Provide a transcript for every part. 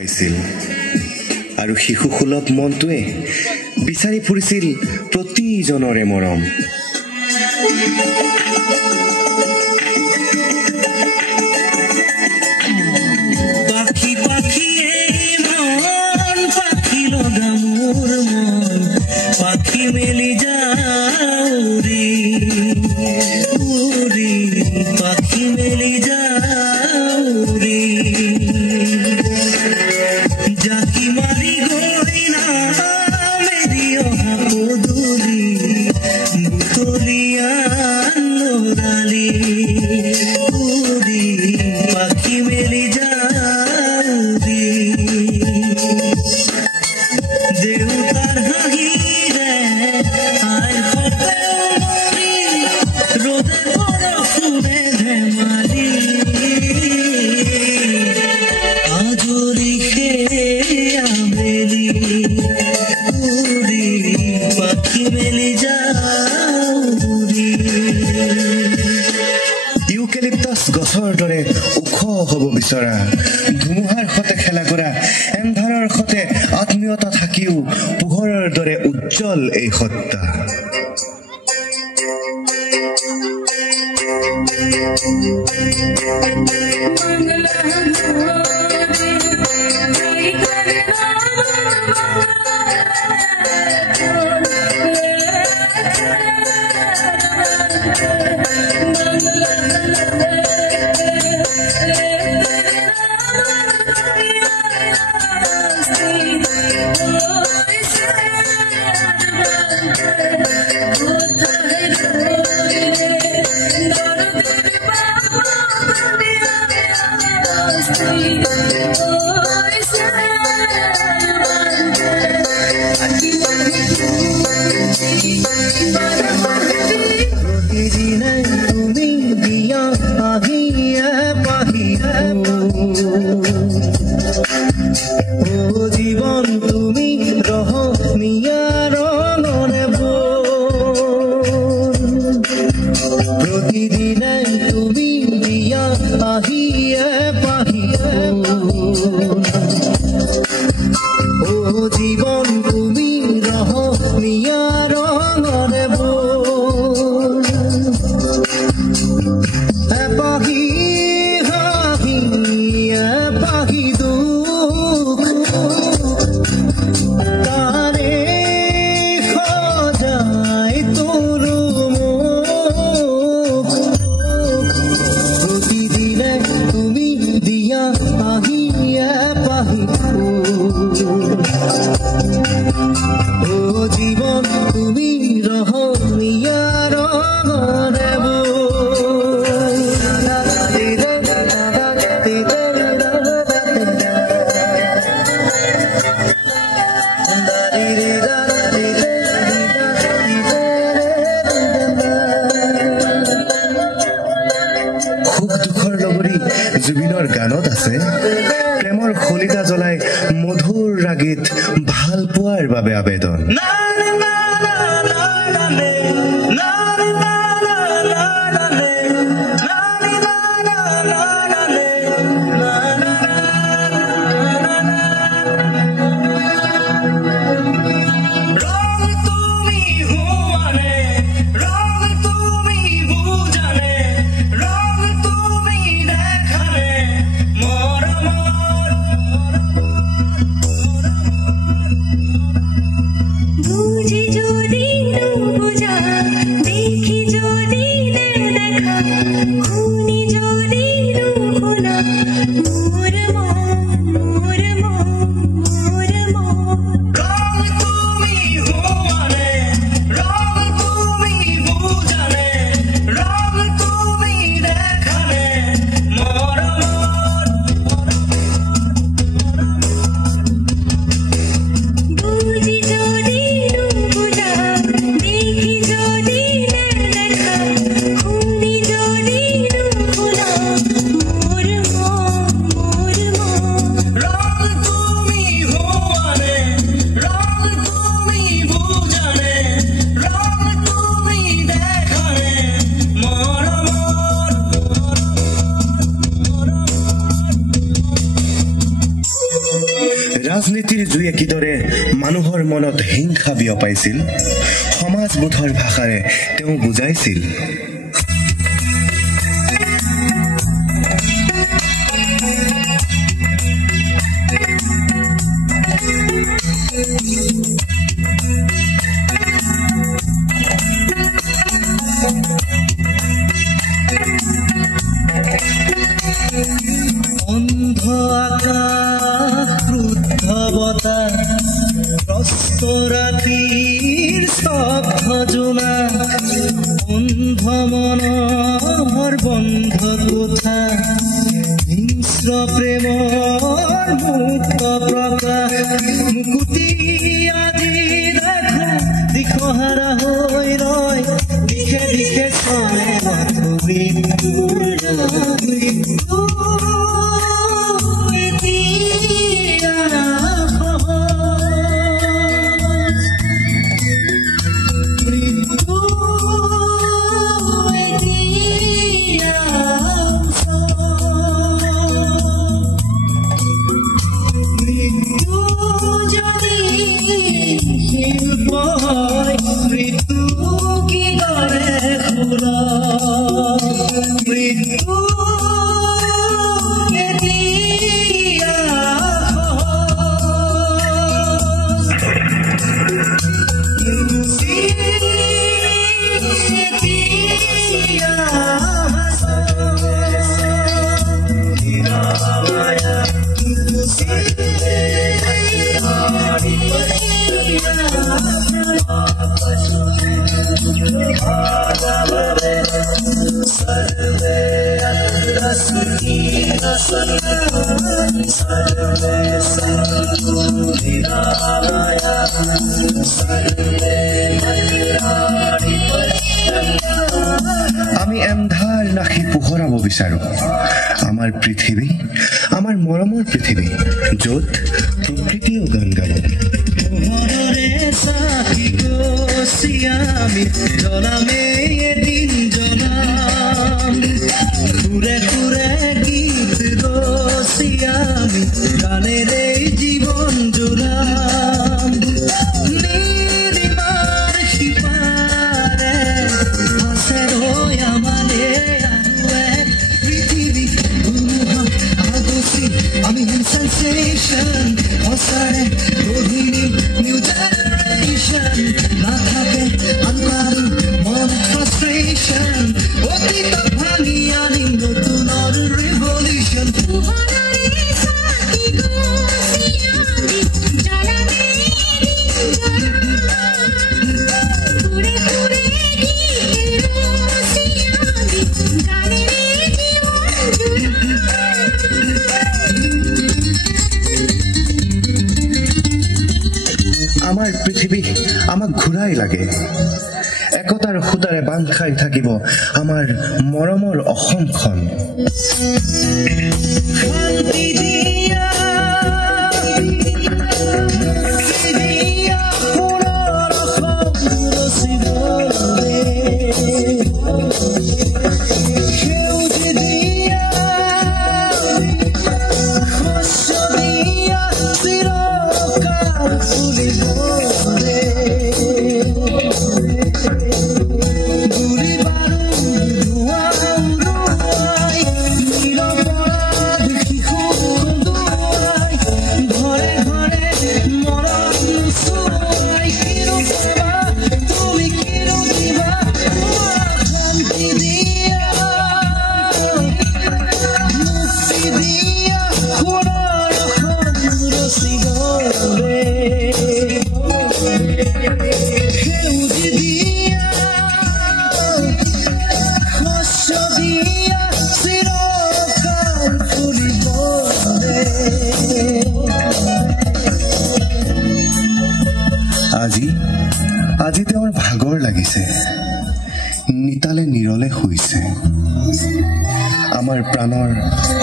পাইছিল আৰু শিশু সুলভ মনটোৱে বিচাৰি ফুৰিছিল প্ৰতিজনৰে মৰম। পাখি পাখি মন পাখি লগা মোৰ মন পাখি মেলি যাউৰি উৰি পাখি মেলি যাউৰি জাকি মাৰি গৈ না মেৰি অহা পদূলি বুটলিয়া লৰালি উৰি পাখি মেলি যাউৰি দেউতাৰ হাঁহিৰে আই সতেও মৰি ৰ'দে বৰষুণে ধেমালি আজৰি আবেলি উৰি পাখি মেলি যাউৰি। ইউকেলিপ্টাছ গছৰ দৰে ওখ হ'ব বিচৰা, ধুমুহাৰ সতে খেলা কৰা, এন্ধাৰৰ সতে আত্মীয়তা থাকিও পোহৰৰ দৰে উজ্জ্বল এই সত্তা। জীবন তুমি রহ নিয়ার প্রতিদিনে তুমি দিয়া আহিয়ে পাহিয়ে ও জীবন তুমি রহ নিয়ার পাহি হাহি পাহি তারে সজাই তোর প্রতিদিনে তুমি দিয়া আহিয়ে পাহি ও জীবন তুমি রহ নিয়ার জুবিনৰ গানত আছে প্ৰেমৰ খলিতা জ্বলাই মধুৰ ৰাগীত ভাল পোৱাৰ বাবে আবেদন। বুঝি ৰাজনীতিৰ জুয়ে কিদৰে মানুহৰ মনত হিংসা বিয়পাইছিল সমাজবোধৰ ভাষাৰে তেওঁ বুজাইছিল। অন্ধ আকাশ ক্ৰুদ্ধ বতাহ প্ৰস্ত ৰাতিৰ স্তব্ধ জোনা অন্ধ মনৰ বন্ধ কোঠা হিংস্ৰ প্ৰেমৰ মুক্ত প্ৰকাশ মুকুতি আজি দেখো দিশহাৰা হৈ ৰয় দিশে দিশে চলে আমি এন্ধাৰ নাখি পোহৰাব বিচাৰো আমাৰ পৃথিৱী, আমাৰ মৰমৰ পৃথিৱী, য'ত প্ৰকৃতিও গান গাব। পোহৰৰে চাকি গছি আমি জ্বলামে এদিন জ্বলাম ঘূৰে ঘূৰে গীত ৰচি আমি গানেৰে জীৱন জোৰাম নীলিমাৰ সিপাৰে আছে ৰৈ আমাৰে আৰু এক পৃথিৱী আগচি আমি সেন্সেশ্যন সঁচাৰে গধূলি নিউ জেনেৰেশ্যন নাথাকে আনকাৰী মন ফ্ৰাষ্ট্ৰেশ্যন অতীত ভাঙি আনিম নতুনৰ ৰিভলিউশ্যন আমাৰ পৃথিৱী আমাক ঘূৰাই লাগে। একতাৰ সূতাৰে বান্ধ খাই থাকিব আমাৰ মৰমৰ অসমখন। আজি তেওঁৰ ভাগৰ লাগিছে, নিতালে নিৰলে শুইছে। আমাৰ প্ৰাণৰ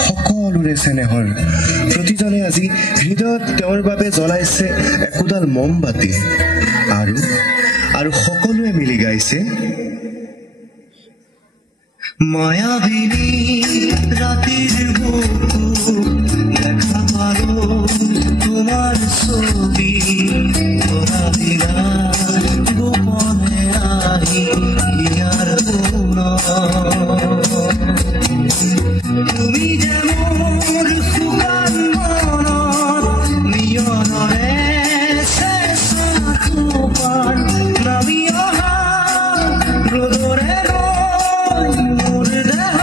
সকলোৰে চেনেহৰ প্ৰতিজনে আজি হৃদয়ত তেওঁৰ বাবে জ্বলাইছে একোডাল মমবাতি আৰু সকলোৱে মিলি গাইছে মায়াবিনী ৰাতিৰ বুকু দেখা পালো ধৰা দিলা গোপনে আহি ইয়াৰ গুণ তুমি যেমন শুকান মনত মিয়নৰে চেঁচা সোপান নামি অহা ৰ'দৰে ৰৈ মোৰ দেহ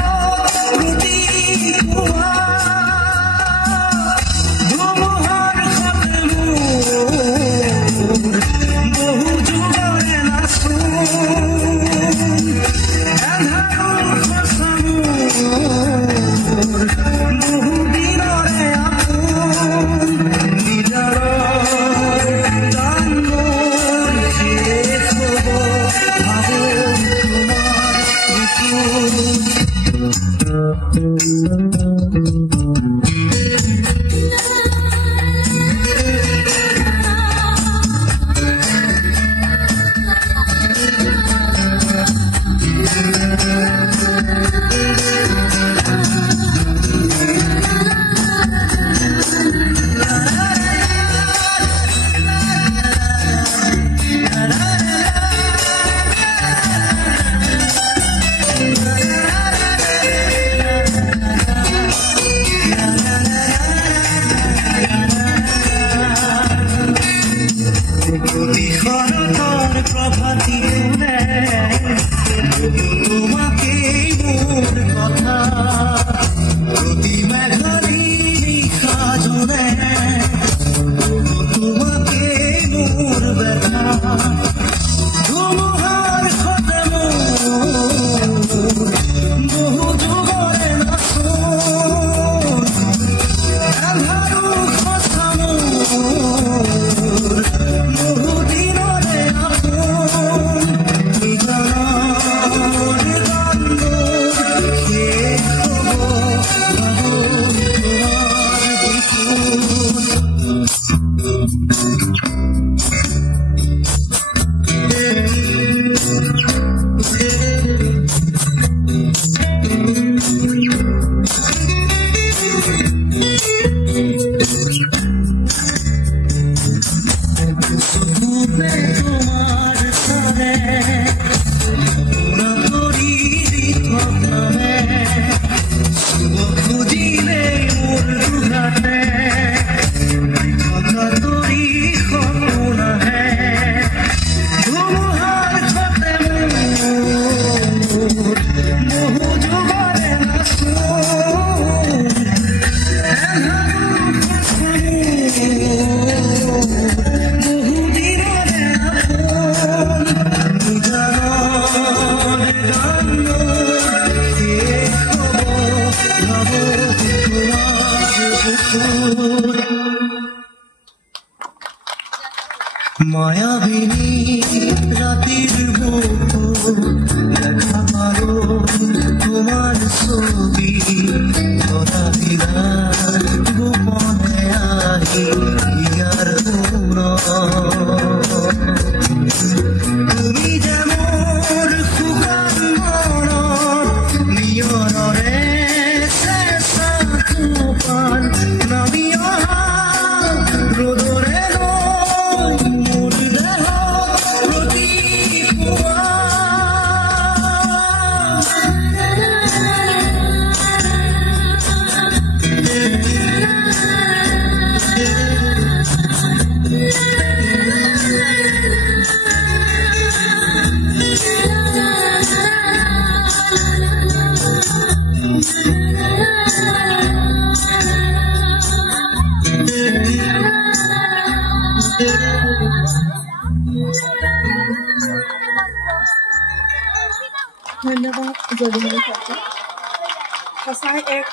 ৰুটি খোৱা ধুমুহাৰ সতে মোৰ বহু যুগৰে নাচোন এন্ধাৰৰ সঁচা মোৰ বহু দিনৰে আপোন নিজাৰৰ গান মোৰ শেষ হ'ব ভাবো শৰতৰ প্ৰভাতী শুনে তোমাকেই মোৰ কথা প্ৰতি মেঘালী নিশা জনে তোমাকেই মোৰ ব্যথা ধুমুহাৰ সতে মোৰ বহু যুগৰে নাচোন এন্ধাৰো সঁচা মোৰ বহু দিনৰে আপোন নিজানৰ গান মোৰ শেষ হ'ব ভাবো তোমাৰ সাৰে পুৰা কৰি দিথনামে শুভ খুঁজিলে মোৰ দুঘাটে কথা তৰি সপোন আহে ধুমুহাৰ সতে মোৰ বহু যুগৰে নাচোন এন্ধাৰৰ সঁচা বহু দিনৰে আপোন নিজানৰ গান মোৰ শেষ হ'ব ভাবো তোমাৰ মায়াবিনী ৰাতিৰ বুকুত দেখা পালো তোমাৰ ছবি ধৰা দিলা গোপনে আহি ইয়াৰ গুণ তুমি যে মোৰ শুকান মনত মিয়নৰে চেঁচা সোপান নামি অহা ৰ'দৰে ৰৈ মোৰ দেহ ৰুটি খোৱা ধন্যবাদ যদুমণি সঁচাই এক